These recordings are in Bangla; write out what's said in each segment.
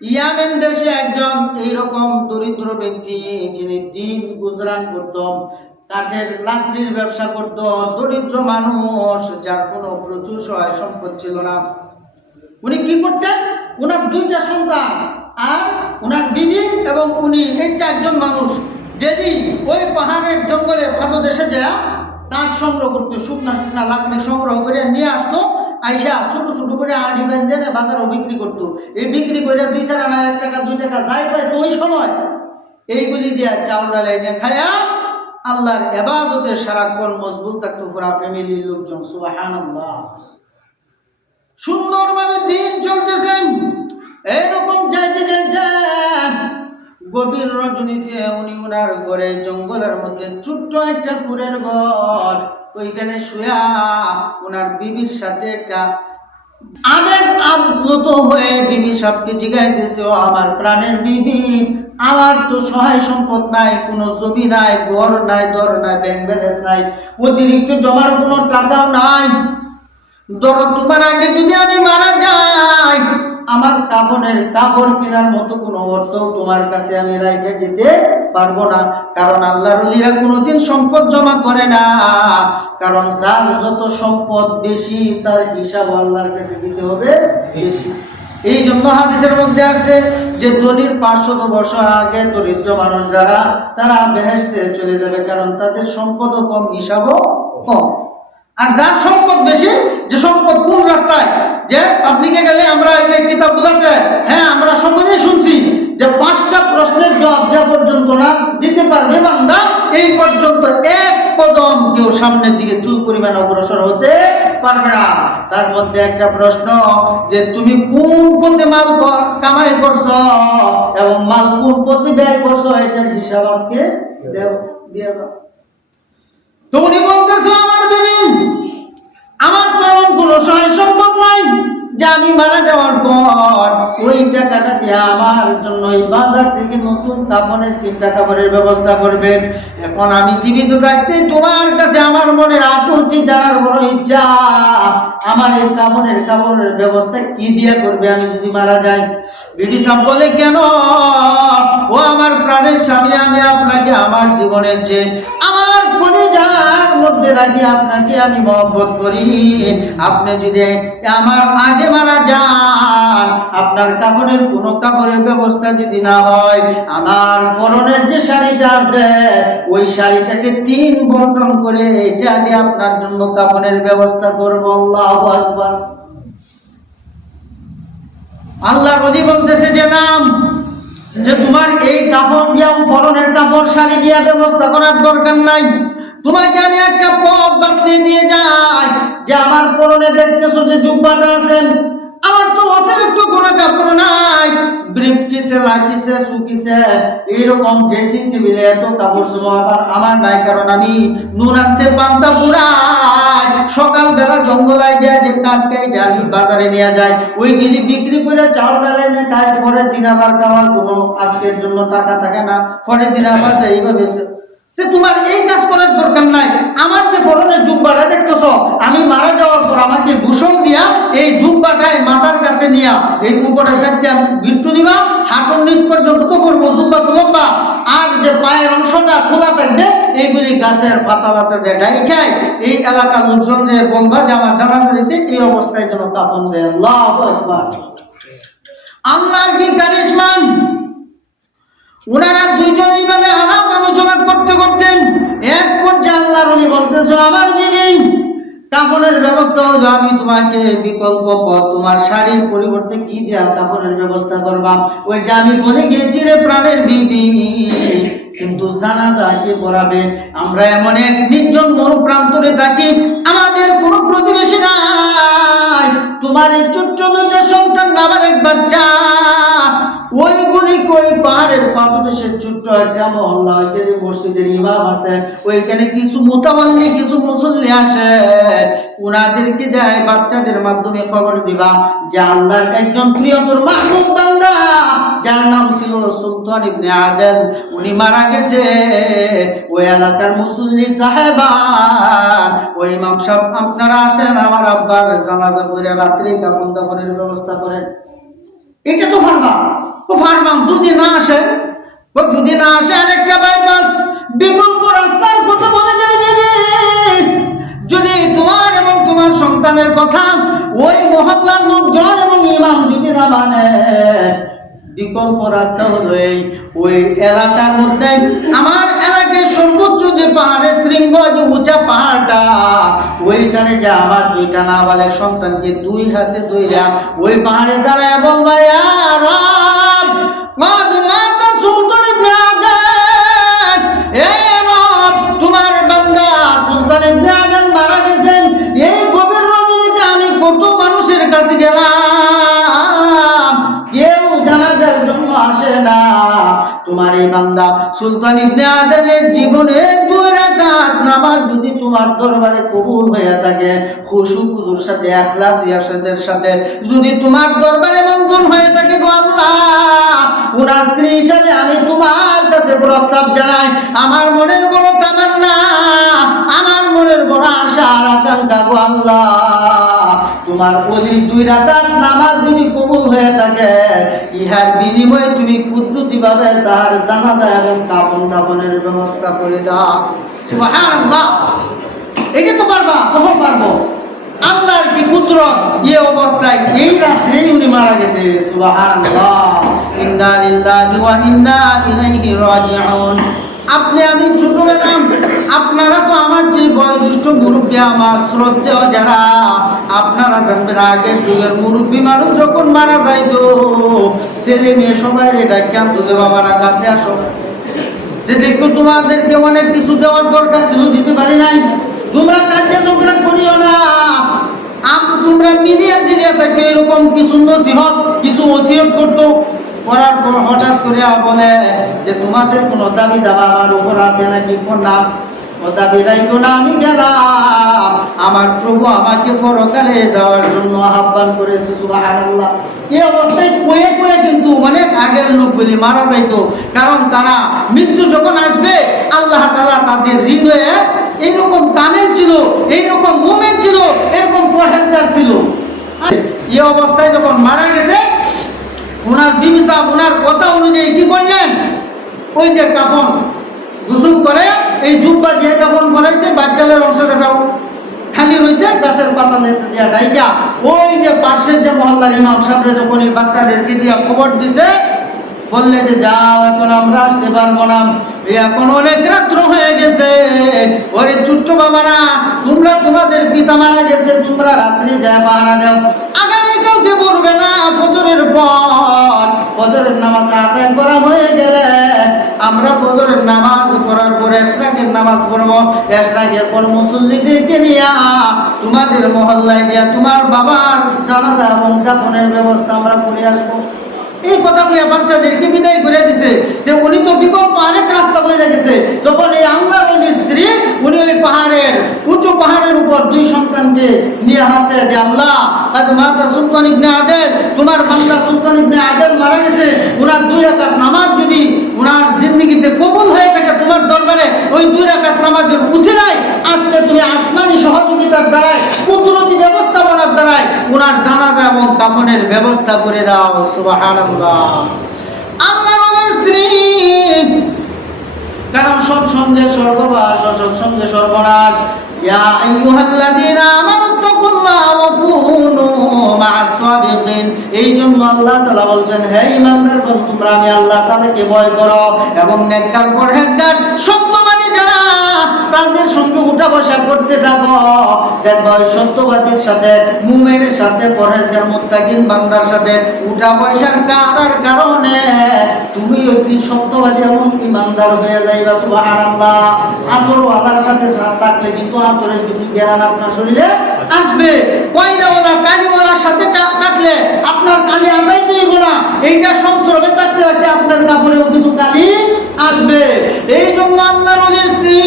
ইয়ামেন দেশে একজন এইরকম দরিদ্র ব্যক্তি, যিনি দিন গুজরান করত, কাঠের লাকড়ির ব্যবসা করত, দরিদ্র মানুষ, যার কোনো প্রচুর সহায় সম্পদ ছিল না। উনি কি করতেন? উনার দুইটা সন্তান আর উনার বিবি এবং উনি, এই চারজন মানুষ ডেলি ওই পাহাড়ের জঙ্গলে পাদদেশে যায় কাঠ সংগ্রহ করতো, শুকনা শুকনা লাকড়ি সংগ্রহ করে নিয়ে আসতো, আইসা ছোট ছোট করে আড়ি বেঁধে বাজারও বিক্রি করতো। এই বিক্রি করে 2-4 আনা, 1 টাকা 2 টাকা যাই পায় তো ওই সময় এইগুলি দিয়ে চাউল ডালাই নিয়ে খায়া আল্লাহর ইবাদতে সারাক্ষণ মশগুল থাকতো পুরা ফ্যামিলির লোকজন। সুবহানাল্লাহ। সুন্দরভাবে দিন চলতেছে। এইরকম যাইতে যাইতে গভীর রজনীতে উনি ওনার ঘরে, জঙ্গলের মধ্যে ছোট্ট একটা কুড়ের ঘর, ওইখানে শুয়া ওনার বিবির সাথে একটা আবেগ আপ্লুত হয়ে বিবি সবকে জিগাইতেছে, ও আমার প্রাণের বিবি, আমার তো সহায় সম্পদ নাই, কোনো জমি নাই, ঘর নাই, দর নাই, ব্যাংক ব্যালেন্স নাই, অতিরিক্ত জমার কোনো টাকাও নাই। ধরো তোমার আগে যদি আমি মারা যাই, আমার কাফনের কাপড় কেনার মতো কোনো অর্থ তোমার কাছে আমি রাইখে যেতে পারবো না। কারণ আল্লাহর ওলিরা কোনোদিন সম্পদ জমা করে না, কারণ যার যত সম্পদ বেশি তার হিসাব আল্লাহর কাছে দিতে হবে বেশি। এই জন্য হাদিসের মধ্যে আসছে যে ধনীর 500 বছর আগে দরিদ্র মানুষ যারা, তারা বেহেশতে চলে যাবে, কারণ তাদের সম্পদও কম, হিসাবও কম। আর যার সম্পদ বেশি, যে সম্পদ কোন রাস্তায়, যে তাবলীগে গেলে আমরা এই যে কিতাবগুলোতে, হ্যাঁ আমরা সকলেই শুনছি যে 5টা প্রশ্নের জবাব যা পর্যন্ত না দিতে পারবে বান্দা, এই পর্যন্ত এক কদম কেউ সামনের দিকে চুল পরিমাণ অগ্রসর হতে পারবে না। তার মধ্যে একটা প্রশ্ন যে তুমি কোন পথে মাল কামাই করছো এবং মাল কোন পথে ব্যয় করছো, এটার হিসাব আজকে দিয়ে দাও। তো উনি বলতেছো, আমার বিবি, আমার তো কোনো সহায় সম্পদ নাই যে আমি মারা যাওয়ার পর ওই টাকাটা দিয়ে আমার জন্য এই বাজার থেকে নতুন কাপড়ের 3টা কাপড়ের ব্যবস্থা করবে। এখন আমি জীবিত থাকতে তোমার কাছে আমার মনের আকুতি জানার বড় ইচ্ছা, আমার এই কাপড়ের ব্যবস্থা কি দিয়ে করবে আমি যদি মারা যাই? বিবি সাহেব বলে, কেন? ও আমার প্রাণের স্বামী, আমি আপনাকে আমার জীবনের চেয়ে আমার কলিজার মধ্যে রাখি, আপনাকে আমি মহব্বত করি। আপনি যদি আমার আগে মারা যান, আপনার কাপড়ের কোনো কাপড়ের ব্যবস্থা যদি না হয়, আমার পরনের যে শাড়িটা আছে ওই শাড়িটাকে 3 বন্টন করে এটা দিয়ে আপনার জন্য কাপড়ের ব্যবস্থা করব। আল্লাহু আকবার। আল্লাহর ওলি বলতেছে যে নাম যে তোমার এই কাপড় দিয়া, পরনের কাপড় শাড়ি দিয়া ব্যবস্থা করার দরকার নাই। তোমাকে আমি একটা পথ বাতলে দিয়ে যাই যে আমার পরনে দেখতেছো যে জুব্বাটা আছে, আমার তো অতিরিক্ত কোনো কাপড় নাই, ব্রিফকেসে, লাকিসে, সুকিসে, এইরকম ড্রেসিং টেবিলে এত কাপড় আমার নাই, কারণ আমি নুন আনতে পান্তা পুরাই সকালবেলা জঙ্গলায় যায় যে কাঠ কাইটে আমি বাজারে নিয়ে যাই, ওইগুলি বিক্রি করে চাউল ডালাই যে খাই, পরের দিন আবার খাওয়ার কোনো আজকের জন্য টাকা থাকে না, পরের দিন আবার যাই, এইভাবে। তোমার এই কাজ করার দরকার নাই। আমার যে পরনের জুব্বাটা দেখতেছ, আমি মারা যাওয়ার পর আমাকে গোসল দিয়া এই জুব্বাটায় মাথার কাছে নিয়া এই উপরে চারটা গিট্টু দিবা, হাঁটুর নিচ পর্যন্ত তো করবো, জুব্বা লম্বা, আর যে পায়ের অংশটা খোলা থাকবে এইগুলি গাছের পাতালাতে দেখাই খায়, এই এলাকার লোকজন যে বলবা যে আমার জানাজা দিতে, এই অবস্থায় যেন কাফন দেয়। আল্লাহু আকবার। আল্লাহর কি কারিশমান! ওনারা দুইজন এইভাবে আলাপ আলোচনা করতে করতেন, এক পর্যায়ে আল্লাহর ওলি বলতেছে, আমার বিবি, কাপড়ের ব্যবস্থা হলো আমি তোমাকে বিকল্প পথ, তোমার শাড়ির পরিবর্তে কি দেয়া কাপড়ের ব্যবস্থা করবা ওইটা আমি বলে গিয়েছি রে প্রাণের বিবি, কিন্তু জানাজা কে পড়াবে? আমরা এমন এক নির্জন মরু প্রান্তরে থাকি, আমাদের কোনো প্রতিবেশী নাই, তোমার এই ছোট্ট 2টা সন্তান, নাবালেক বাচ্চা, ওইগুলি কই পাহাড়ের পাদদেশের ছোট্ট একটা মহল্লা, ওইখানে মসজিদের ইমাম আছে, ওইখানে কিছু মুতাওয়াল্লি, কিছু মুসল্লি আসে, উনাদেরকে যায় বাচ্চাদের মাধ্যমে খবর দিবা যে আল্লাহর একজন প্রিয়তর মাহবুব বান্দা, যার নাম ছিল সুলতান ইবনে আদেল, উনি মারা গেছে। ওই এলাকার মুসল্লি সাহেবান, ওই ইমাম সাহেব, আপনারা আসেন, আমার আব্বার জানাজা পড়ে রাত্রে কাফন দাফনের ব্যবস্থা করেন। এটা তো ভাবা পারবাম যদি না আসে, যদি না আসে আরেকটা বাইপাস বিকল্প রাস্তার কথা বলে যাই দেবে। যদি তোমার এবং তোমার সন্তানের কথা ওই মহল্লার লোকজন এবং ইমাম যদি না মানে, বিকল্প রাস্তা হলো ওই এলাকার মধ্যে আমার এলাকায় সর্বোচ্চ যে পাহাড়ের শৃঙ্গ, যে উঁচা পাহাড়টা, ওইখানে যে আমার দুইটা নাবালেক সন্তানকে দুই হাতে ধইরা ওই পাহাড়ে দাঁড়ায় বলবা, ইয়া রব মাদ মাতা সুলতান ইবনে আদেল, এ রব তোমার বান্দা সুলতান ইবনে আদেল মারা গেছেন। এই গভীর রজনীতে আমি কত মানুষের কাছে গেলাম, কেউ জানাজার জন্য আসে না। তোমার এই বান্দা সুলতান ইবনে আদেলের জীবনে 2 রাকাত নামাজ যদি তোমার দরবারে কবুল হয়ে থাকে, খুশু খুজুর সাথে ইখলাস ইয়াসাদের সাথে যদি তোমার দরবারে মঞ্জুর হয়ে থাকে গো আল্লাহ, ওনার স্ত্রী হিসাবে আমি তোমার কাছে প্রস্তাব জানাই। আমার মনের বড় তামান্না, আমার মনের বড় আশা আর আকাঙ্ক্ষা গো আল্লাহ, তোমার ওলির 2 রাকাত নামাজ যদি কবুল হয়ে থাকে, ইহার বিনিময়ে তুমি কুদরতিভাবে তার জানাজা এবং কাফন দাফনের ব্যবস্থা করে দাও। সুবহানাল্লাহ। এটা তো পারবা, কখন পারবো? আল্লাহর কি কুদরত! এই অবস্থায় এই রাত্রেই উনি মারা গেছে। সুবহানাল্লাহ। ইন্না লিল্লাহি ওয়া ইন্না ইলাইহি রাজিউন। আপনি আমি ছোটবেলা, আপনারা তো আমার যে বয়োজ্যেষ্ঠ মুরব্বী, আমার শ্রদ্ধেয় যারা, আপনারা জানবেন আগের যুগের মুরব্বী মানুষ যখন মারা যাইতো, ছেলে মেয়ে সবাই ডাকে আনতো যে বাবারা কাছে আসো, যে দেখো তোমাদেরকে অনেক কিছু দেওয়ার দরকার ছিল, দিতে পারি নাই, তোমরা কাজে যোগদান করিও না, তোমরা মিলিয়ে জিলিয়ে থাকবে, এরকম কিছু নসিহত, কিছু ওসিয়ত করতো। করার পর হঠাৎ করে বলে যে তোমাদের কোনো দাবি দাবা আমার উপর আছে নাকি? না, ও দাবি রাখো না, আমি গেলাম, আমার প্রভু আমাকে পরকালে যাওয়ার জন্য আহ্বান করেছে। সুবহানাল্লাহ। এই অবস্থায় কয়ে কয়ে কিন্তু অনেক আগের লোকগুলি মারা যাইতো, কারণ তারা মৃত্যু যখন আসবে আল্লাহ তাআলা তাদের হৃদয়ে এইরকম কামেল ছিল, এইরকম মুমিন ছিল, এরকম পরহেজগার ছিল। এই অবস্থায় যখন মারা গেছে, ওনার বিবি সাহেব ওনার কথা অনুযায়ী কি করলেন? ওই যে কাফন গোসল করে এই জুব্বা দিয়ে কাফন করাইছে, বাচ্চাদের অংশ যেটা খালি রয়েছে গাছের পাতা দিয়া ডাইকা, ওই যে পাশের যে মহল্লার ইমাম সাহেবরা যখন এই বাচ্চাদেরকে দিয়া খবর দিছে, বললে যে যাও, এখন আমরা আসতে পারবো না, এখন অনেক রাত্র হয়ে গেছে, ওরে ছোট্ট বাবারা, তোমরা তোমাদের পিতা মারা গেছে, তোমরা রাত্রি যায় পাহারা দাও, আগামীকালকে পড়বে না, ফজরের পর ফজরের নামাজ আদায় করা হয়ে গেলে আমরা ফজরের নামাজ পড়ার পর এশরাকের নামাজ পড়বো, এশরাকের পর মুসল্লিদেরকে নিয়ে তোমাদের মহল্লায় যে তোমার বাবার জানাজা এবং দাফনের ব্যবস্থা আমরা করে আসবো। এই কথা বলে বাচ্চাদেরকে বিদায় করে দিছে। যে উনি তো বিকল্প অনেক রাস্তা বয়ে গেছে। তখন এই আল্লাহর ওই স্ত্রী, উনি ওই পাহাড়ের উঁচু পাহাড়ের উপর 2 সন্তানকে নিয়ে হাতে, যে আল্লাহ মাতা সুলতান ইবনে আদেল, তোমার বান্দা সুলতান ইবনে আদেল মারা গেছে, ওনার 2 রাকাত নামাজ যদি ওনার জিন্দেগিতে কবুল হয়ে থাকে তোমার দরবারে, ওই 2 রাকাত নামাজের উসিলায় আজকে তুমি আসমানি সহযোগিতার দ্বারায়, কুদরতি ব্যবস্থাপনার দ্বারায় ওনার জানাজা এবং কাফনের ব্যবস্থা করে দাও। সুবহানাল্লাহ। আল্লাহর স্ত্রী, কারণ সৎসঙ্গে স্বর্গবাস, অসৎসঙ্গে সর্বনাশ। ইয়া আইয়ুহাল্লাযীনা আমানু তাকুল্লাহ ওয়া কুনু মা'আস সাদিকিন। এই জন্য আল্লাহ তাআলা বলছেন, হে ঈমানদারগণ, তোমরা আমি আল্লাহ তাআলাকে ভয় করো এবং নেককার পরহেজগার সত্যবাদী যারা, তাদের সঙ্গে উঠা বসা করতে থাকো। দেখো সত্যবাদীর সাথে, মুমিনের সাথে, পরহেজগার মুত্তাকিন বান্দার সাথে উঠা বসার কারণে তুমি একটি সত্যবাদী এবং ঈমানদার হয়ে যাইবা। সুবহানাল্লাহ। আতর আল্লাহর সাথে থাকলে কিন্তু আতরের কিছু জ্ঞান আপনার শরীরে আসবে। কয়লাওয়ালা কালিওয়ালার সাথে থাকলে আপনার কালি আদায় হইব না, এইটা সংস্রবে থাকতে থাকতে আপনার কাপড়েও কিছু কালি আসবে। এই জন্য আল্লাহর ওলির স্ত্রী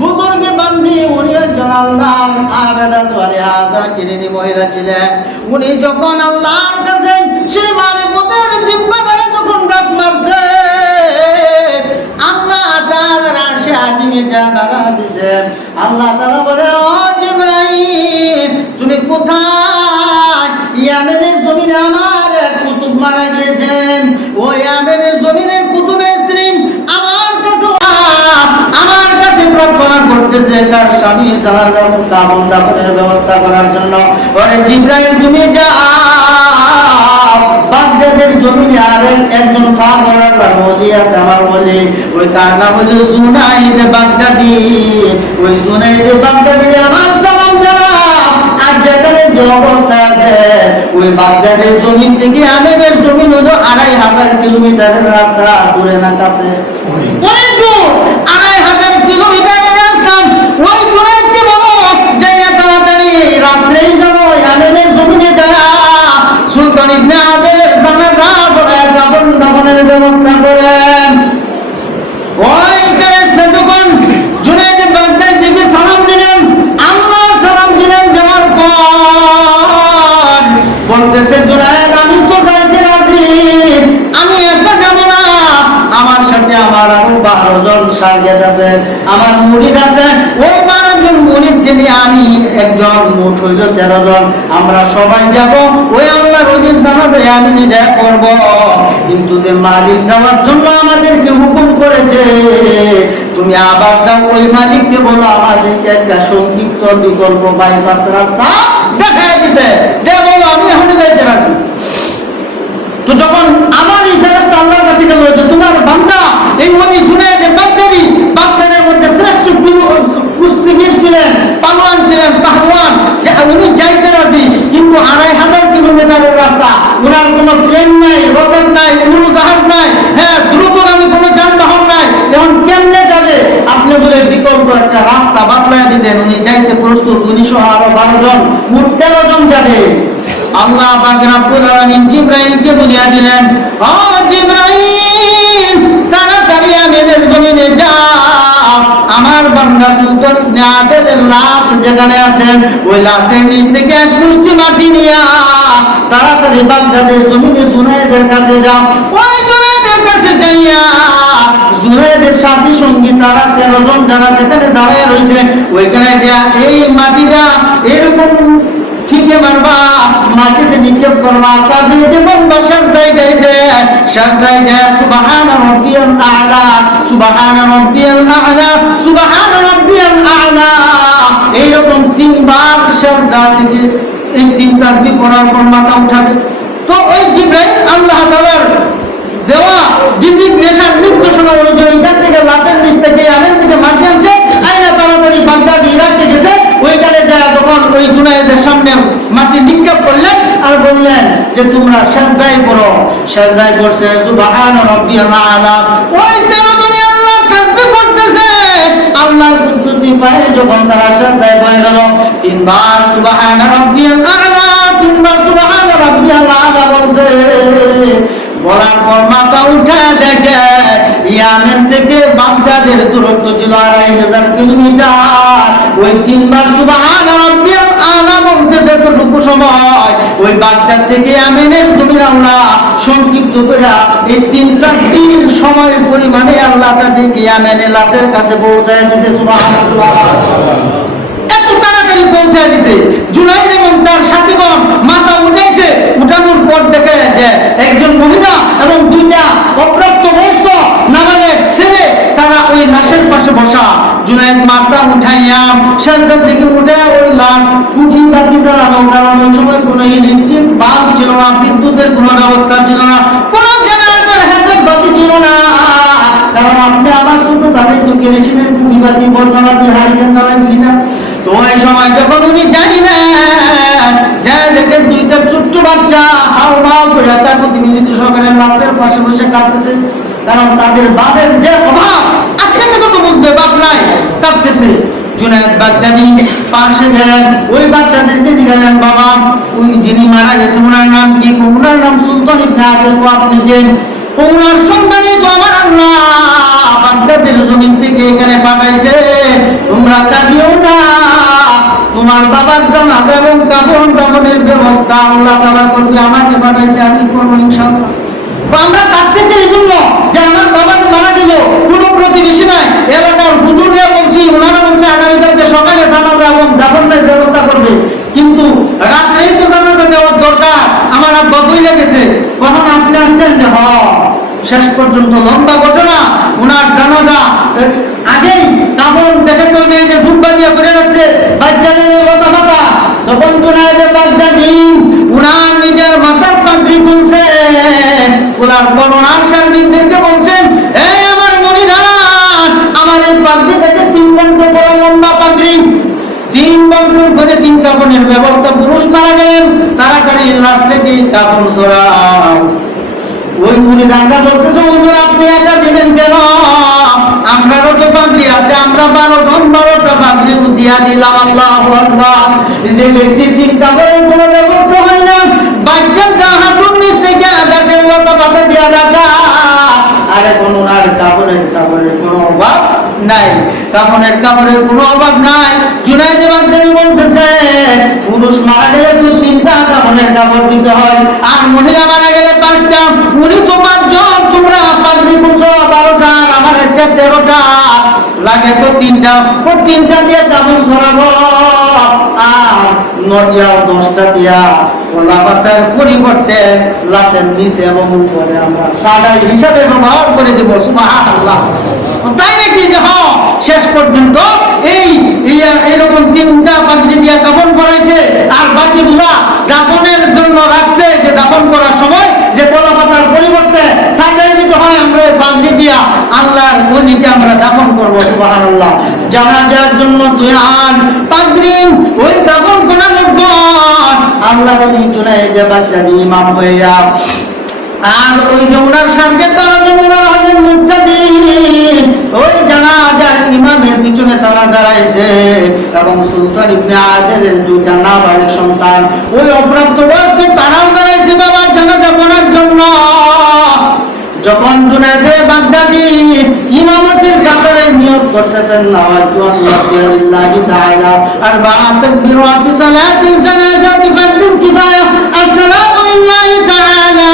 বুজুর্গে বান্দি, উনি একজন আল্লাহর আবেদা সালেহা জাকিরিনী মহিলা ছিলেন। উনি যখন আল্লাহর কাছে সেই মারিফতের জিহ্বা দ্বারা যখন ডাক মারছে, আল্লাহ তাআলার আরশে আজিমে জায়গা দিয়েছেন। আল্লাহ তাআলা বলে, ও জিবরাইল, তুমি কোথায়? ইয়ামেনের জমিনে আমার এক কুতুব মারা গিয়েছেন। ওই আমেনের জমিনের কুতুবের স্ত্রী আমার কাছে প্রার্থনা করতেছে তার স্বামীর জানাজা কাফন দাফনের ব্যবস্থা করার জন্য। ওরে জিবরাইল তুমি যাও বাগদাদের জমিনে একজন পাগল আল্লাহর ওলি আছে, আমার ওলি, ওই তার নাম হলো জুনাইদ বাগদাদি। ওই জুনাইদ বাগদাদি আমার সালাম জানাও। আর যেখানে যে অবস্থা আছে ওই বাগদাদের জমিন থেকে আমেনের জমিন হলো 2500 কিলোমিটারের রাস্তা, দূরে না কাছে? অনেক দূর, 2500 কিলোমিটারের রাস্তা। ওই জুনাইদকে বলো যে তাড়াতাড়ি রাত্রেই যাবো আমেনের জমিনে যায় সুলতান ইবনে আদেলের জানাজা পড়ে কাফন দাফনের ব্যবস্থা করেন। ওই ফেরেশতা যখন জুনাইদ বাগদাদি থেকে সালাম দিলেন, আল্লাহ সালাম দিলেন, দেওয়ার পর বলতেছে জুনাইদ আমি তো যাইতে রাজি, আমি একা যাব না, আমার সাথে আমার আরো 12 জন শাগির্দ আছে, আমার মুরিদ আছে। ওই 12 জন মুরিদ দিনে আমি একজন, মোট হইল 13 জন। আমরা সবাই যাব ওই আল্লাহর ওলির জানাজায় আমি নিজে করব। কিন্তু যে মালিক যাওয়ার জন্য আমাদেরকে হুকুম করেছে তুমি আবার যাও, ওই মালিককে বলো আমাদেরকে একটা সংক্ষিপ্ত বিকল্প বাইপাস রাস্তা দেখায় দিতে, যে বলো আমি এখন যাইতে রাজি। তো যখন আমার এই ফেরেশতা আল্লাহর কাছে গেল যে তোমার বান্দা এই ওলি জুনাইদ বাগদাদি, বাগদাদের মধ্যে শ্রেষ্ঠ কুস্তিগীর ছিলেন, পালোয়ান ছিলেন, পাহলওয়ান, যে উনি যাইতে রাজি, কিন্তু 2500 কিলোমিটারের রাস্তা, ওনার কোনো প্লেন নাই, রকেট নাই, উড়োজাহাজ নাই, হ্যাঁ দ্রুতগামী কোনো যানবাহন নাই, এখন কেমনে যাবে? আপনি বলে বিকল্প একটা রাস্তা বাতলায় দিতেন, উনি যাইতে প্রস্তুত। উনি সহ আরো 12 জন, মোট 13 জন যাবে। আল্লাহ পাক রব্বুল আলামিন জিবরাইলকে বলিয়া দিলেন, ও জিবরাইল তাড়াতাড়ি আমেনের জমিনে যাও, আমার বান্দা সুলতান ইবনে আদেলের লাশ যেখানে আছেন ওই লাশের নিচ থেকে এক মুষ্টি মাটি নিয়া তাড়াতাড়ি বাগদাদের জমিনে জুনাইদের কাছে যাও। ওই জুনাইদের কাছে যাইয়া জুনাইদের সাথী সঙ্গী তারা 13 জন যারা যেখানে দাঁড়ায় রয়েছে ওইখানে যা এই মাটিটা এরকম ফিকে মারবা, মাটিতে নিক্ষেপ করবা, তাদেরকে বলবা সাজদায় যাইতে, সাজদায় যায় সুবহানা রাব্বিয়াল আ'লা, সুবহানা রাব্বিয়াল আ'লা, সুবহানা রাব্বিয়াল আ'লা, এইরকম 3 বার সাজদা থেকে এই 3 তাসবিহ পড়ার পর মাথা উঠাবে। তো ওই জিবরাইল আল্লাহ তাআলার দেওয়া ডিজিগনেশন নির্দেশনা অনুযায়ী এখান থেকে লাশের নিচ থেকে আমেন থেকে মাটি আনছে, আইনা তাড়াতাড়ি বাগদাদ ইরাকে গেছে। ওইখানে যায় যখন ওই জুনাইদের সামনে মাটি নিক্ষেপ করলেন আর বললেন যে তোমরা সাজদায় পড়ো। সাজদায় পড়ছে সুবহান রাব্বিয়াল আ'লা। ওই 13 জনে আল্লাহ তাসবিহ পড়তেছে, আল্লাহর কুদরতি পায়ে যখন তারা সাজদায় পড়ে গেল 3 বার সুবহান রাব্বিয়াল আ'লা, 3 বার সুবহান রাব্বিয়াল আ'লা বলছে। বলার পর মাথা উঠা দেখে ইয়ামেন থেকে বাগদাদের দূরত্ব ছিল 2500 কিলোমিটার। ওই 3 বার সুবহান রাব্বিয়াল আ'লা বলতে যতটুকু সময় ওই বাগদাদ থেকে ইয়ামেনের জমিন আল্লাহ সংক্ষিপ্ত করে এই 3 তাসবিহর সময় পরিমাণে আল্লাহ তাদেরকে ইয়ামেনের লাশের কাছে পৌঁছায় দিয়েছে। সুবহানাল্লাহ, এত তাড়াতাড়ি পৌঁছায় দিয়েছে। জুনাইদ এবং তার সাথীগণ মাথা উঠাইছে, উঠানোর পর দেখে যে একজন মহিলা এবং 2টা অপ্রাপ্তবয়স্ক নাবালেগ ছেলে তারা ওই লাশের পাশে বসা। জুনাইদ মাথা উঠাইয়া সাজদা থেকে উঠে ওই লাশ কুঠি বাতি জ্বালানো, কারণ ওই সময় কোনো ইলেকট্রিক বাল্ব ছিল না, বিদ্যুতের কোনো ব্যবস্থা ছিল না, কোনো জেনারেটর হ্যাজার বাতি ছিল না, কারণ আপনি আমার ছোট গাড়ি তো কেরোসিনের কুঠি বাতি, বর্ণবাতি, হারিকেন চালাইছিলি না। তো ওই সময় যখন উনি জানি না যায় দেখে 2টা ছোট্ট বাচ্চা হাও মাও করে একটা প্রতিনিধিত্ব সহকারে লাশের পাশে বসে কাঁদতেছে, কারণ তাদের বাপের যে অভাব, আজকে থেকে তো বুঝবে বাপ নাই, কাঁদতেছে। জুনাইদ বাগদাদি পাশে গেলেন, ওই বাচ্চাদেরকে জিজ্ঞাসা, বাবা ওই যিনি মারা গেছে ওনার নাম কি? ওনার নাম সুলতান ইবনে আদেল। আপনি কে? ওনার সন্তানই তো আমার আল্লাহ বাগদাদের জমিন থেকে এখানে পাঠাইছে, তোমরা কাঁদিও না, তোমার বাবার জানাজা এবং কাফন দাফনের ব্যবস্থা আল্লাহ তাআলা করবে, আমাকে পাঠাইছে, আমি করবো ইনশাআল্লাহ। আমরা কাঁদতেছি এই জন্য যে আমার বাবা তো মারা গেল, কোনো প্রতিবেশী নাই, এলাকার হুজুররা বলছি, ওনারা বলছে আগামীকালকে সকালে জানাজা এবং দাফনের ব্যবস্থা করবে, কিন্তু রাত্রেই তো জানাজা দেওয়ার দরকার, আমার আব্বা বইলে গেছে, কখন আপনি আসছেন? যে হ। শেষ পর্যন্ত লম্বা ঘটনা, উনার জানাজা আগেই কাপড় দেখে তো যে জুব্বা দিয়ে করে রাখছে, বাচ্চাদের লতা পাতা। তখন জুনায়েদে বাগদাদী উনার নিজের মাথার পাগড়ি খুলছে, খোলার পর ওনার সার্বিকদেরকে বলছেন, এই আমার মুরিদান, আমার এই পাগড়িটাকে 3 বন্টন করে, লম্বা পাগড়ি 3 বন্টন করে 3 কাফনের ব্যবস্থা। পুরুষ মারা গেলেন, তাড়াতাড়ি লাশ থেকে কাফন সরাও। ওই মুরিদানরা বলতেছে, হুজুর আপনি একা দিবেন কেন? আমরাও তো পাগড়ি আছে, আমরা 12 জন 12টা পাগড়ি দিয়া দিলাম। আল্লাহু আকবার। যে ব্যক্তি 3 কাপড়ের কোনো ব্যবস্থা হয় না, বাচ্চাটা হাঁটুর নিচ থেকে গাছের লতা পাতা দিয়া রাখা, আর এখন ওনার কাপড়ের কোনো অভাব নাই, কাপড়ের কোনো অভাব নাই। জুনায়েদে বাগদাদী বলতেছে, পুরুষ মারা গেলে তো 3টা কাপড়ের কাপড় দিতে হয়, আর মহিলা মারা গেলে 5টা। উনি তো 5 জন, তোমরা পাগড়ি খুলছো 12টা, আমার একটা 13টা, লাগে তো 3টা। ও 3টা দিয়ে কাপড় ছড়াবো, আর নদিয়াও 10টা দিয়া ওলা পাতার পরিবর্তে লাশের নিচে এবং উপরে আমরা সাদাই হিসাবে ব্যবহার করে দেব। সুবহানাল্লাহ। তাই নাকি? যে হ্যাঁ, শেষ পর্যন্ত এরকম 3টা পাগড়ি দিয়া কাফন পরাইছে, আর বাকিগুলা দাফনের জন্য রাখছে, যে দাফন করার সময় যে কলা পাতার পরিবর্তে সাদাই দিতে হয়, আমরা পাগড়ি দিয়া আল্লাহর ওলিকে আমরা দাফন করবো। সুবহানাল্লাহ। জানাজার জন্য 2 পাগড়ি ওই দাফন করানোর পর আল্লাহ ওলি জুনায়েদে বাগদাদী ইমাম হইয়া, আর ওই যে ওনার সামনে তারা ওনারা হলেন মুক্তাদি, ওই জানাজার ইমামের পিছনে তারা দাঁড়াইছে, এবং সুলতান ইবনে আদেলের 2টা নাবালিগ সন্তান, ওই অপ্রাপ্ত বয়স্ক, তারাও দাঁড়াইছে বাবার জানাজা পড়ার জন্য। যখন জুনায়েদে বাগদাদী ইমামতির কাতারে নিয়ত করতেছেন, নাওয়াইতু আল্লাহু লিল্লাহি তাআলা আরবাআত তাকবীরাত সালাতুল জানাজাতি ফারদুল কিফায়া, আসসালামু লিল্লাহি তাআলা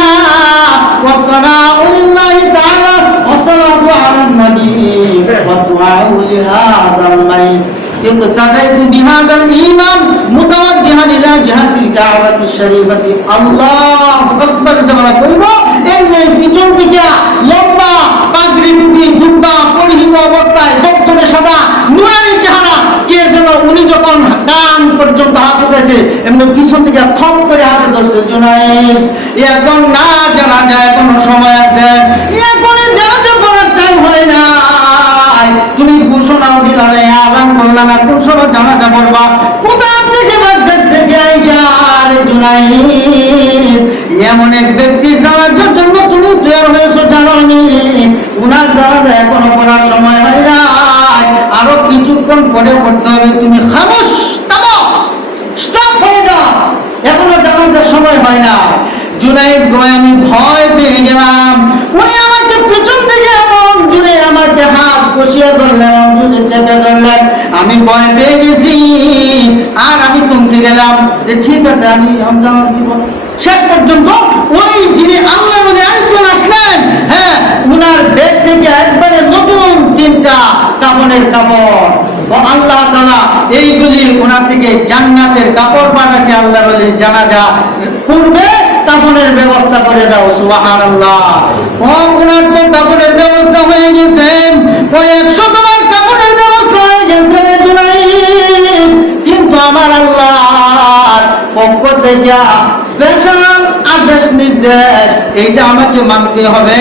والصلاة لله تعالى والصلاة على النبي والدعاء لهذا الميت اقتديت بهذا الإمام متوجها إلى جهة الكعبة الشريفة الله أكبر جمع কইবো এমনি পিছন থেকে লম্বা পাগড়ি টুপি জুব্বা পরিহিত অবস্থায় দপ্তরে সাদা নুরানি চেহারা, কে যেন উনি যখন কান পর্যন্ত হাত উঠেছে, এমনি পিছন থেকে থপ করে হাতে ধরছে। জুনায়েদ, এখন না জানা যায়, কোনো সময় আছে, এখন জানাজা পড়ার টাইম হয় না, তুমি ঘোষণাও দিলা না, আযান করলা না, কোন সময় জানাজা পড়বা? কোথা থেকে? বাগদাদ থেকে আইসা। আরে জুনায়েদ, এমন এক ব্যক্তির জানাজার জন্য তুমি তৈরি হয়েছো, জানো নি? উনার জানাজা এখনো পড়ার সময় হয় না, আরো কিছুক্ষণ পরে পড়তে হবে। তুমি খামোশ, থামো, স্টপ হয়ে যাও, এখনো জানাজার সময় হয় না। জুনায়েদ গয়, আমি ভয় পেয়ে গেলাম। উনি আমাকে পিছন থেকে এমন জুড়ে আমাকে হাত বসিয়ে ধরলেন, জুড়ে চেপে ধরলেন, আমি ভয় পেয়ে গেছি, আর আমি থমকে গেলাম যে ঠিক আছে, আমি জানাজা দিব। শেষ পর্যন্ত ওই যিনি আল্লাহ বলে আরেকজন আসলেন, হ্যাঁ, উনার ব্যাগ থেকে একবারে নতুন 3টা কাফনের কাপড়, আল্লাহ তাআলা এইগুলি ওনার থেকে জান্নাতের কাপড় পাঠাচ্ছে। আল্লাহর ওলির জানাজা পূর্বে কাফনের ব্যবস্থা করে দাও। সুবহানাল্লাহ। ও ওনার তো কাফনের ব্যবস্থা হয়ে গেছে, কয়েকশো তোমার কাফনের ব্যবস্থা হয়ে গেছে জুনায়েদ, কিন্তু আমার আল্লাহর পক্ষ থেকে স্পেশাল আদেশ নির্দেশ, এইটা আমাকে মানতে হবে।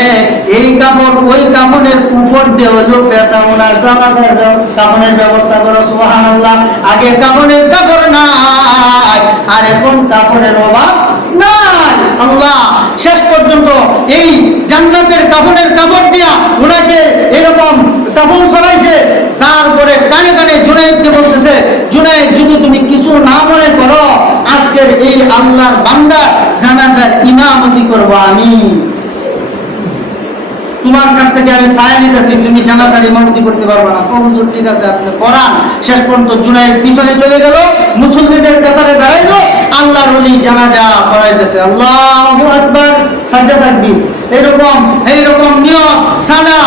এই কাপড় ওই কাফনের উপর দিয়ে হলো পেশা ওনার জানাজার কাফনের ব্যবস্থা করো। সুবহানাল্লাহ। আগে কাফনের কাপড় নাই, আর এখন কাপড়ের অভাব নাই। আল্লাহ শেষ পর্যন্ত এই জান্নাতের কাফনের কাপড় দিয়া ওনাকে এরকম কাফন ছড়াইছে। তারপরে কানে কানে জুনায়েদকে বলতেছে, জুনায়েদ, যদি তুমি কিছু না মনে করো, আজকের এই আল্লাহর বান্দার জানাজার ইমামতি করব আমি, তোমার কাছ থেকে আমি ছায়া নিতেছি, তুমি জানাজার ইমামতি করতে পারবে না। হুজুর ঠিক আছে, আপনি করান। শেষ পর্যন্ত জুনায়েদ পিছনে চলে গেল, মুসল্লিদের কাতারে দাঁড়াইলো, আল্লাহর ওলি জানাজা পড়াইতেছে। আল্লাহু আকবার, সাজদা তাকবীর, এইরকম নিয়ত, সানা,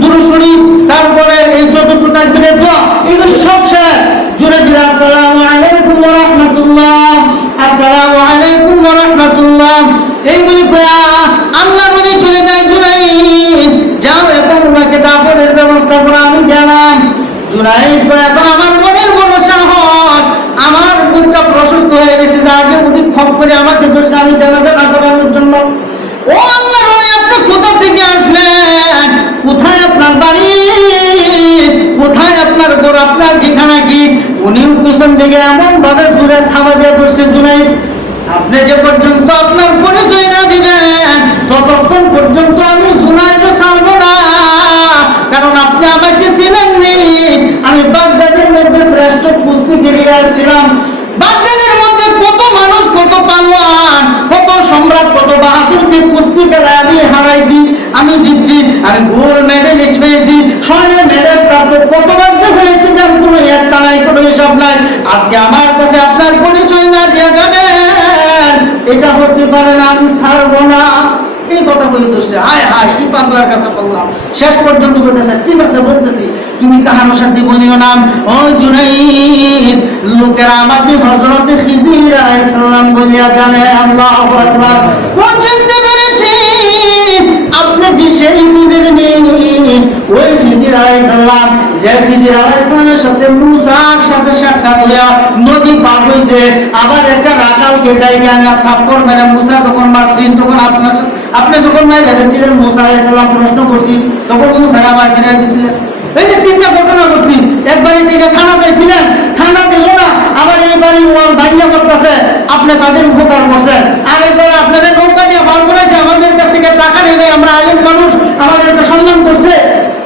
দুরূদ শরীফ, তারপরে এই যতটুকু তাকবীরের দোয়া, এগুলো সব শেষ। জোরে জোরে আসসালামু আলাইকুম ওয়া রাহমাতুল্লাহ, আসসালামু আলাইকুম ওয়া রাহমাতুল্লাহ, ব্যবস্থা করে আমি গেলাম। জুনাইদ এখন আমার মনের বড় সাহস, আমার বুকটা প্রশস্ত হয়ে গেছে যে আগে উনি খপ করে আমাকে ধরছে আমি জানাজা না করানোর জন্য। ও আল্লাহ, আপনি কোথা থেকে আসলেন? কোথায় আপনার বাড়ি? কোথায় আপনার ঘর? আপনার ঠিকানা কি? উনিও পিছন থেকে এমন ভাবে জোরে থাবা দিয়ে ধরছে, জুনাইদ আপনি যে পর্যন্ত আপনার পরিচয় না দিবেন ততক্ষণ পর্যন্ত আমি জুনাইদ ছাড়ব না, কারণ আপনি আমাকে চিনেননি। আমি বাগদাদের মধ্যে শ্রেষ্ঠ কুস্তিগির ছিলাম। বাগদাদের মধ্যে কত মানুষ, কত পালোয়ান, কত সম্রাট, কত বাহাদুরকে কুস্তি খেলায় আমি হারাইছি, আমি জিতছি, আমি গোল্ড মেডেলিস্ট পেয়েছি, স্বর্ণের মেডেল প্রাপ্ত কতবার যে হয়েছে যার কোনো একটা নাই, কোনো হিসাব নাই। আজকে আমার কাছে আপনার পরিচয় না দেওয়া যাবে, এটা হতে পারে না, আমি ছাড়বো না। এই কথা বলে ধরছে। হায় হায়, কি পাগলার কাছে বললাম। শেষ পর্যন্ত বলতেছে ঠিক আছে বলতেছি, তুমি কাহার সাথে বলিও নাম। ওই জুনাইদ, লোকেরা আমাকে হযরতে খিজির আলাইহিস সালাম বলিয়া জানে। আল্লাহু আকবার। ও চিনতে পেরেছি আপনি কি সেই খিজির নেই? ওই খিজির আলাইহিস সালাম, যে খিজির আলাইহিস সালামের সাথে মুসার সাথে সাক্ষাৎ হইয়া নদী পার হইছে, আবার একটা রাখাল কেটাই জ্ঞান থাপ্পড় মেরে মুসা যখন মারছেন তখন আপনি যখন মাইরা গেছিলেন, মুসা আলাইহিস সালাম প্রশ্ন করছেন, তখন মুসা আবার ফিরে গেছিলেন। এই যে তিনটা ঘটনা করছি, একবারই থেকে খানা চাইছিলেন, খানা দিল না, আবার এইবারই ওয়াল ভাঙিয়া পড়তেছে, আপনি তাদের উপকার করছেন। আরেকবার আপনাদের নৌকা দিয়ে পার করেছে, আমাদের কাছ থেকে টাকা নেবে, আমরা আলেম মানুষ, আমাদেরকে সম্মান করছে।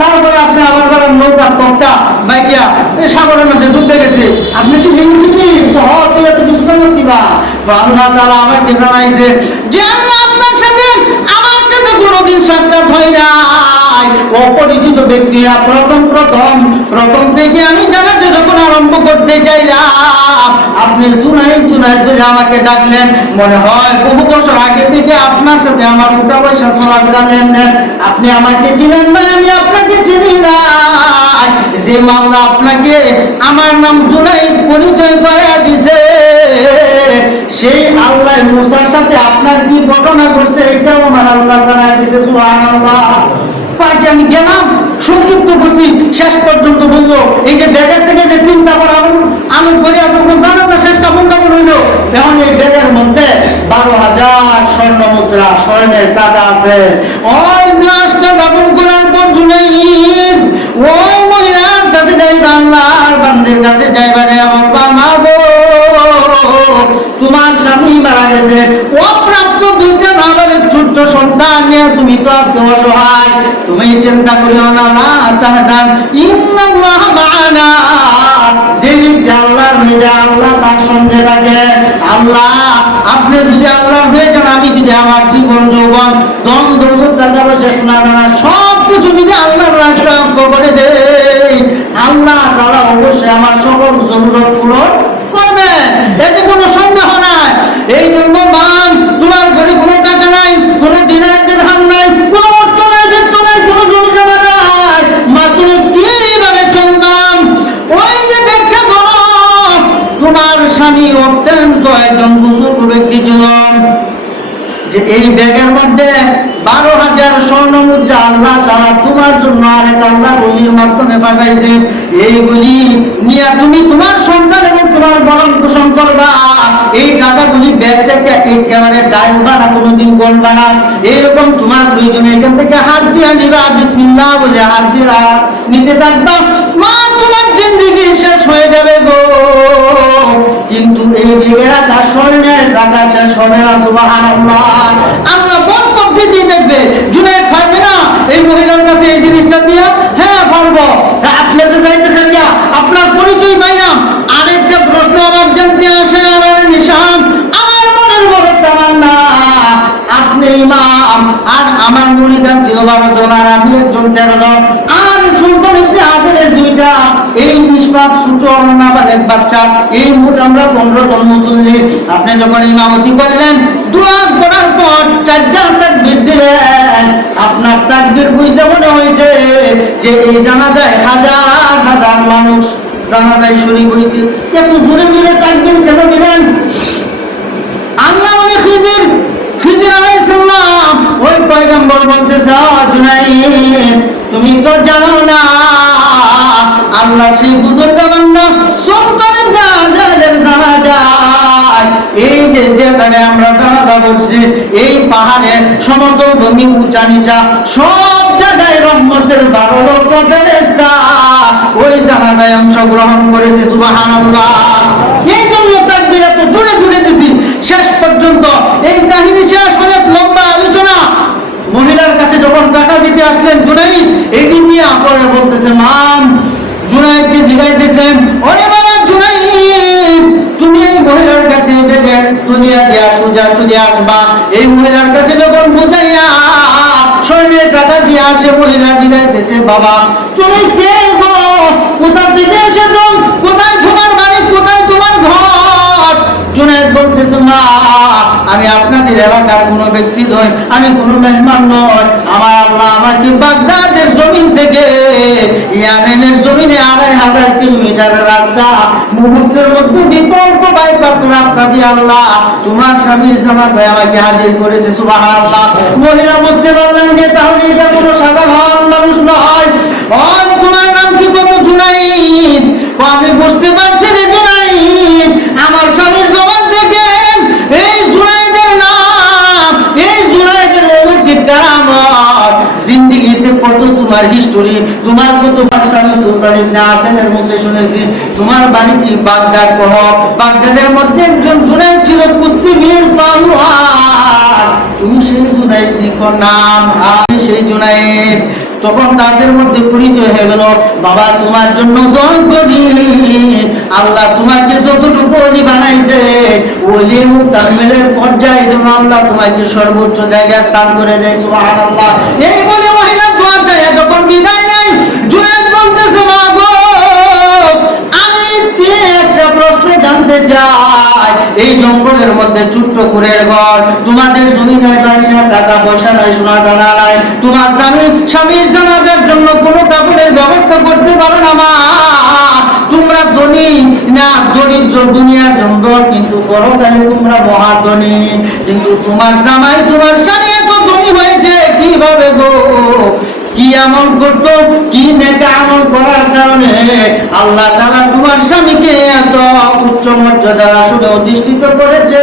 তারপরে আপনি আবার বলেন নৌকার তক্তা বাইকিয়া সাগরের মধ্যে ডুবে গেছে। আপনি কি ভেঙেছি তো কিছু জানাস কিবা? আল্লাহ তাআলা আমাকে জানাইছে যে আল্লাহ আপনার সাথে আমার সাথে কোনোদিন সাক্ষাৎ হয় নাই। অপরিচিত ব্যক্তিরা প্রথম থেকে আমি জানাজা যখন আরম্ভ করতে চাইলাম, আপনি জুনাইদ জুনাইদ বলে আমাকে ডাকলেন। মনে হয় বহু বছর আগে থেকে আপনার সাথে আমার উঠা পয়সা চলাফেরা লেনদেন। আপনি আমাকে চিনেন না, আমি আপনাকে চিনি না। যে মাওলা আপনাকে আমার নাম জুনাইদ পরিচয় করে দিছে, সেই আল্লাহ মুসার সাথে আপনার কি ঘটনা করছে এটাও আমার আল্লাহ জানায় দিছে। সুবহানাল্লাহ। পাঁচ আমি গেলাম, সংযুক্ত করছি, শেষ পর্যন্ত বললো এই যে ব্যাগের থেকে যে তিনটা আলোক করে যখন জানাজা শেষ কাপড় কাপড় হইল, এখন এই ব্যাগের মধ্যে 12,000 স্বর্ণ মুদ্রা, স্বর্ণের টাকা আছে। ওই গ্লাসটা দাপন করার পর জুনাইদ ওই মহিলার কাছে যাইবা, আল্লাহর বান্দের কাছে যাইবা, যায় আমার মা গো, তোমার স্বামী মারা গেছে, অপ্রাপ্ত দুইটা নাবালক ছোট্ট সন্তান নিয়ে তুমি তো আজকে অসহায়, তুমি চিন্তা করিও না, লা তাহজান ইন্নাল্লাহ মা'ানা। যে ব্যক্তি আল্লাহর হয়ে যায়, আল্লাহ তার সঙ্গে থাকে। আল্লাহ আপনি যদি আল্লাহর হয়ে যান, আমি যদি আমার জীবন যৌবন দম দৌলত টাকা পয়সা সোনা দানা সব কিছু যদি আল্লাহর রাস্তায় অঙ্ক করে দেই, আল্লাহ তাআলা অবশ্যই আমার সকল জরুরত পূরণ করবেন, এতে কোনো সন্দেহ নাই। এই জন্য মান, তোমার ঘরে কোনো টাকা নাই, কোনো দিনের দিরহাম নাই, কোনো অর্থ নাই, বৃত্ত নাই, কোনো জমি জমা নাই, মা তুমি কিভাবে চলবাম? ওই যে ব্যাখ্যা করো, তোমার স্বামী অত্যন্ত একজন বুজুর্গ ব্যক্তি ছিলেন, যে এই ব্যাগের মধ্যে 12,000 স্বর্ণ মুদ্রা আল্লাহ তাআলা তোমার জন্য আরেক আল্লাহর ওলির মাধ্যমে পাঠাইছে। এইগুলি নিয়ে তুমি তোমার সন্তান এবং তোমার ভরণ পোষণ করবা। এই টাকাগুলি ব্যাগ থেকে একেবারে ডাইল বানা, কোনোদিন গোল বানা, এইরকম তোমার প্রয়োজনে এখান থেকে হাত দিয়ে নিবা, বিসমিল্লাহ বলে হাত দিয়ে নিতে থাকবা। মা তোমার জিন্দেগি শেষ হয়ে যাবে গো, কিন্তু এই ব্যাগের টাকা, স্বর্ণের টাকা শেষ হবে না। সুবহানাল্লাহ। আল্লাহ বরকত দিয়ে দেখবে। জুনাইদ পারবে না এই মহিলার কাছে এই জিনিসটা দিয়া? হ্যাঁ পারবো। আপনি যে চাইতেছেন না, আপনার পরিচয় পাইলাম। আরেকটা প্রশ্ন আমার জানতে আসে, আর নিশান আমার মনের বড় তামান্না, আপনি ইমাম আর আমার মুরিদান ছিল 12 জন, আর আমি একজন 13 জন, আর সুলতান ইবনে আদিলের দুইটা এই নিষ্পাপ ছোট নাবালেক বাচ্চা, এই মোট আমরা 15 জন মুসল্লি। আপনি যখন ইমামতি করলেন, দোয়া করার পর 4টা তাকবীর দিলেন, আপনার তাকবীর বুঝে মনে হয়েছে যে এই জানাজায় হাজার হাজার মানুষ জানাজায় শরীক হয়েছে। এত জোরে জোরে তাকবীর কেন দিলেন? আল্লাহ বলে খিজির আলাইহিস সালাম ওই পয়গম্বর বলতেছে, জুনাইদ তুমি তো জানো না আল্লাহ সেই বুজুর্গ বান্দা সুলতান ইবনে আদাদের জানাজায় এই যে জায়গায় আমরা জানাজা পড়ছি এই পাহাড়ের সমতল ভূমি উঁচা নিচা সব জায়গায় রহমতের 12 লক্ষ ফেরেশতা ওই জানাজায় অংশগ্রহণ করেছে। সুবহানাল্লাহ। এই জন্য তাকবীর এত জোরে জোরে দিছি শেষ পর্যন্ত। এই কাহিনী শেষ হলে লম্বা আলোচনা। মহিলার কাছে যখন টাকা দিতে আসলেন জুনাইদ, এটি দিয়ে পরে বলতেছে, মাম জুনাইদকে জিগাইতেছেন, ওরে বাবা জুনাইদ তুমি এই মহিলার কাছে বেগে তুলিয়া দিয়া সোজা চলে আসবা। এই মহিলার কাছে যখন বুঝাইয়া শরীরে টাকা দিয়ে আসে, মহিলা জিগাইতেছে, বাবা তুমি কে গো, কোথা থেকে এসেছো, কোথায় তোমার বাড়ি, কোথায় তোমার ঘর? জুনাইদ বলতেছে, মা আমি আপনাদের এলাকার কোনো ব্যক্তি নই, আমি কোনো মেহমান নয়। আমার আল্লাহ আমাকে বাগদাদের জমিন থেকে ইয়ামেনের জমিনে 2500 কিলোমিটারের রাস্তা মুহূর্তের মধ্যে বিকল্প বাইপাস রাস্তা দিয়ে আল্লাহ তোমার স্বামীর জানাজায় আমাকে হাজির করেছে। সুবহানাল্লাহ। মহিলা বুঝতে পারলেন যে তাহলে এটা কোনো সাধারণ মানুষ নয়। তোমার নাম কি? কত? জুনাইদ। আমি বুঝতে পারছি রে জুনাইদ, আমার স্বামীর জবান থেকে এই জুনাইদের নাম, এই জুনাইদের অলৌকিক কারামত, জিন্দেগিতে কত তোমার হিস্টোরি, তোমার কত স্বামী সুলতান ইবনে আদাদের মুখে শুনেছি। তোমার বাড়ি কি? বাগদাদ। কহ বাগদাদের মধ্যে একজন জুনাইদ ছিল কুস্তিগীর পালোয়ান। তুমি সেই জুনাইদ নিকো? নাম আমি সেই জুনাইদ। তখন তাদের মধ্যে পরিচয় হয়ে গেল। বাবা তোমার জন্য দোয়া করি, আল্লাহ তোমাকে যতটুকু ওলি বানাইছে ওলি মুকাম্মেলের পর্যায়ে যেন আল্লাহ তোমাকে সর্বোচ্চ জায়গায় স্থান করে দেয়। সুবহানাল্লাহ। এই বলে মহিলা দোয়া চায় যখন বিদায় নেয়, জুনাইদ বলতেছে, মা গো আমি একটা প্রশ্ন জানতে চাই। এই জঙ্গলের মধ্যে ছোট্ট কুড়ের ঘর, তোমাদের জমি নাই, বাড়ি নাই, টাকা পয়সা নাই, সোনা দানা নাই, তোমার স্বামীর জানাজার জন্য কোনো কাপড়ের ব্যবস্থা করতে পারো না। মা তোমরা ধনী না দরিদ্র দুনিয়ার জন্য, কিন্তু পরকালে তোমরা মহাধনী। কিন্তু তোমার জামাই তোমার স্বামী এত ধনী হয়েছে কিভাবে গো? কি আমল করতো, কি নেকা আমল করার কারণে আল্লাহ তাআলা তোমার স্বামীকে এত উচ্চ মর্যাদা আসলে অধিষ্ঠিত করেছে?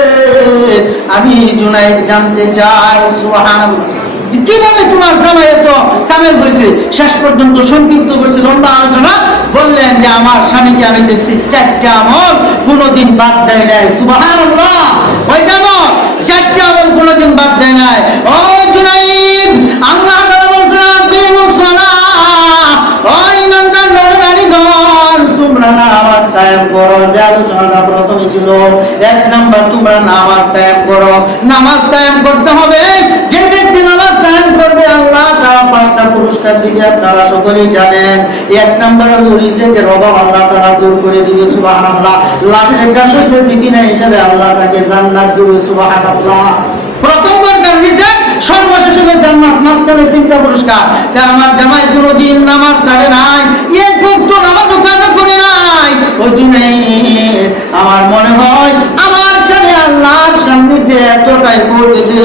আমি জুনাইদ জানতে চাই। সুবহানাল্লাহ। কিভাবে তোমার জামাই এত কামেল হয়েছে? শেষ পর্যন্ত সংক্ষিপ্ত করছে, লম্বা আলোচনা। বললেন যে আমার স্বামীকে আমি দেখছি 4টা আমল কোনোদিন বাদ দেয় নাই। সুবহানাল্লাহ। ওই কেমন 4টা আমল কোনোদিন বাদ দেয় নাই। ও জুনাইদ, আল্লাহ তাআলা বলছেন আকিমুস সালাহ, ও ইমানদার নরনারীগণ তোমরা নামাজ কায়েম করো। যে আলোচনাটা প্রথমে ছিল, 1 নাম্বার তোমরা নামাজ কায়েম করো। নামাজ কায়েম করতে হবে। যে ব্যক্তি নামাজ কায়েম করবে আল্লাহ তাআলা 5টা পুরস্কার দিবে, আপনারা সকলেই জানেন। 1 নাম্বার হলো রিজিকের অভাব আল্লাহ তাআলা দূর করে দিবে। সুবহানাল্লাহ। লাস্টের কাজ হইতেছে কিনা হিসাবে আল্লাহ তাকে জান্নাত দিবে। সুবহানাল্লাহ। প্রথম দরকার রিজিক, সর্বশেষ হলো জান্নাত, মাঝখানে 3টা পুরস্কার। তা আমার জামাই কোনোদিন নামাজ ছাড়ে নাই, এক ওয়াক্ত নামাজও কাজা করে নাই। ওই জন্যই আমার মনে হয় আমার সামনে আল্লাহর সান্নিধ্যে এতটাই পৌঁছেছে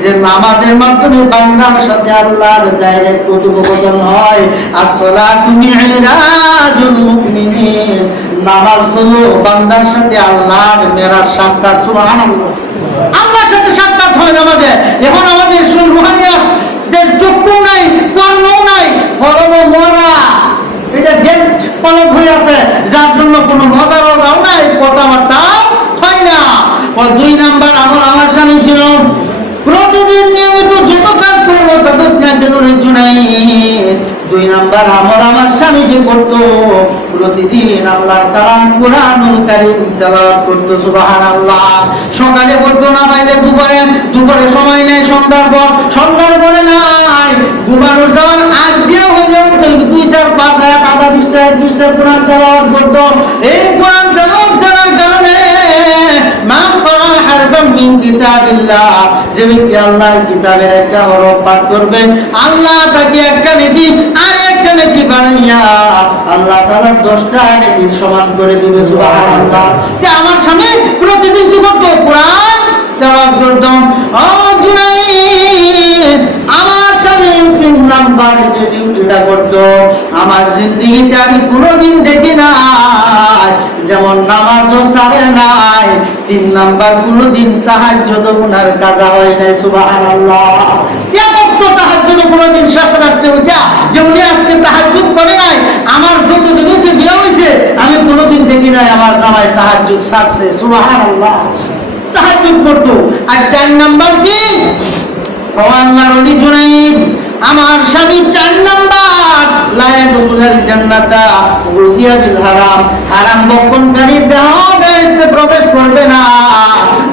যে নামাজের মাধ্যমে বান্দার সাথে আল্লাহর ডাইরেক্ট কথোপকথন হয়। আসসালাতু মিরাজুল মুমিনিন, নামাজ হলো বান্দার সাথে আল্লাহর মেরাজ, সাক্ষাৎ। সুবহানাল্লাহ। আল্লাহর সাথে সাক্ষাৎ হয় নামাজে। এখন আমাদের রুহানিয়াতের চক্ষু নাই, কর্ণও নাই, কলমও মরা, এটা ডেট কলম হয়ে আছে, যার জন্য কোনো মজার রাও নাই, কথাবার্তা হয় না। 2 নাম্বার আমল আমার স্বামী ছিল প্রতিদিন নিয়মিত যত কাজ করবো তত জুনাইদ। 2 নাম্বার আমল আমার স্বামী যে করতো, প্রতিদিন আল্লাহর কালাম কুরআনুল কারীম তেলাওয়াত করতো। সুবহানাল্লাহ। সকালে পড়তো না, পাইলে দুপুরে সময় নেই, সন্ধ্যার পরে নাই, ঘুমানোর যাওয়ার আগ দিয়ে হয়ে যাবে 2, 4, 5 আয়াত, আধা পৃষ্ঠা কোরআন তেলাওয়াত করতো। এই কোরআন তেলাওয়াত করার কারণে মান ক্বারা হারফাম মিন কিতাবিল্লাহ, যে ব্যক্তি আল্লাহর কিতাবের একটা হরফ পাঠ করবে আল্লাহ তাকে একটা নেকি আর একটা নেকি বানাইয়া আল্লাহ তাআলা 10টা নেকির সমান করে দিবে। সুবহানাল্লাহ। তে আমার স্বামী প্রতিদিন কি করতো? কোরআন তেলাওয়াত করত, ও জুনাইদ, আমার স্বামী 3 নাম্বার যে ডিউটিটা করত, আমার জিন্দেগিতে আমি কোনোদিন দেখি নাই যেমন নামাজও ছাড়ে নাই, 3 নাম্বার কোনোদিন তাহাজ্জুদ ওনার কাজা হয় নাই। সুবহানাল্লাহ। তাহাজ্জুদ কোনোদিন শেষ রাত্রে উঠা যে উনি আজকে তাহাজ্জুদ করে নাই, আমার যতদিন হয়েছে বিয়ে হয়েছে আমি কোনোদিন দেখি নাই আমার জামাই তাহাজ্জুদ ছাড়ছে। সুবহানাল্লাহ। তাহাজ্জুদ করতো। আর 4 নাম্বার কি? ও আল্লাহর ওলি জুনাইদ, আমার স্বামী 4 নাম্বার লা ইয়াদখুলুল জান্নাতা রুজিয়া বিল হারাম, হারাম বক্ষণকারীর দেহ বেহেশতে প্রবেশ করবে না।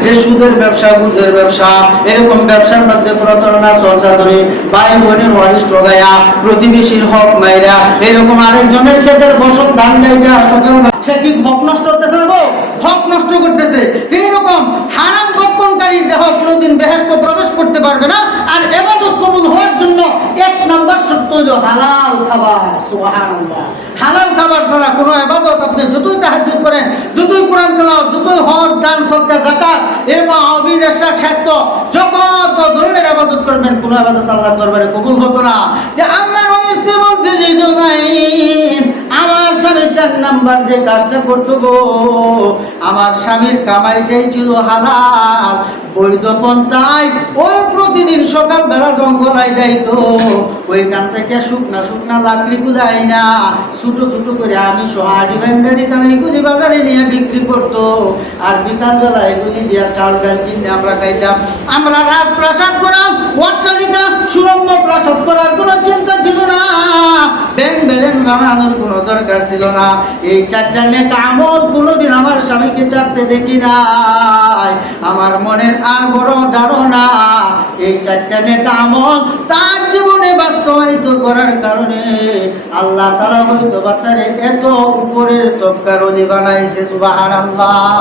যে সুদের ব্যবসা, গুজের ব্যবসা, এরকম ব্যবসার মধ্যে প্রতারণা, চলচাতুরি, ভাই বোনের অনিষ্ট গায়া, প্রতিবেশীর হক মাইরা, এরকম আরেকজনের ক্ষেতের ফসল ধান গাইটা সকাল সে কি হক নষ্ট করতেছে না গো? হক নষ্ট করতেছে। এইরকম হারাম ভক্ষণকারী দেহ কোনোদিন বেহেশতে প্রবেশ করতে পারবে না। আর ইবাদত কবুল হওয়ার জন্য 1 নাম্বার শর্ত হলো হালাল খাবার। সুবহানাল্লাহ। হালাল খাবার ছাড়া কোনো ইবাদত, আপনি যতই তাহাজ্জুদ করেন, যতই কোরআন তেলাওয়াত, যতই হজ, দান, সদকা, যাকাত, এরকম আবির ইরশাদ, স্বাস্থ্য, যত ধরনের ইবাদত করবেন, কোনো ইবাদত আল্লাহর দরবারে কবুল হতো না। যে আল্লাহর ওয়াস্তে বলতে যে আমার স্বামী 4 নাম্বার যে কাজটা করতো গো, আমার স্বামীর কামাইটাই ছিল হালাল, বৈধ পন্থায়। ওই প্রতিদিন সকালবেলা জঙ্গলায় যাইতো, ওইখান থেকে শুকনা শুকনা লাকড়ি কুদাই না ছোট ছোট করে আমি সোহাড়ি বেঁধে দিতাম, এইগুলি বাজারে নিয়ে বিক্রি করতো। আর বিকালবেলা এগুলি দিয়া চাল ডাল কিনে আমরা খাইতাম। আমরা রাজপ্রাসাদ করাম, অট্টালিকা, সুরম্য প্রাসাদ করার কোনো চিন্তা ছিল না, ব্যাংক ব্যালেন্স বানানোর কোনো দরকার ছিল না। এই 4টা নেক আমল কোনোদিন আমার স্বামীকে চারতে দেখি নাই। আমার মনের আর বড় ধারণা, এই 4টা নেক আমল তার জীবনে বাস্তবায়িত করার কারণে আল্লাহ তাআলা হয়তো বা তারে এত উপরের তবকার ওলি বানাইছে। সুবহানাল্লাহ।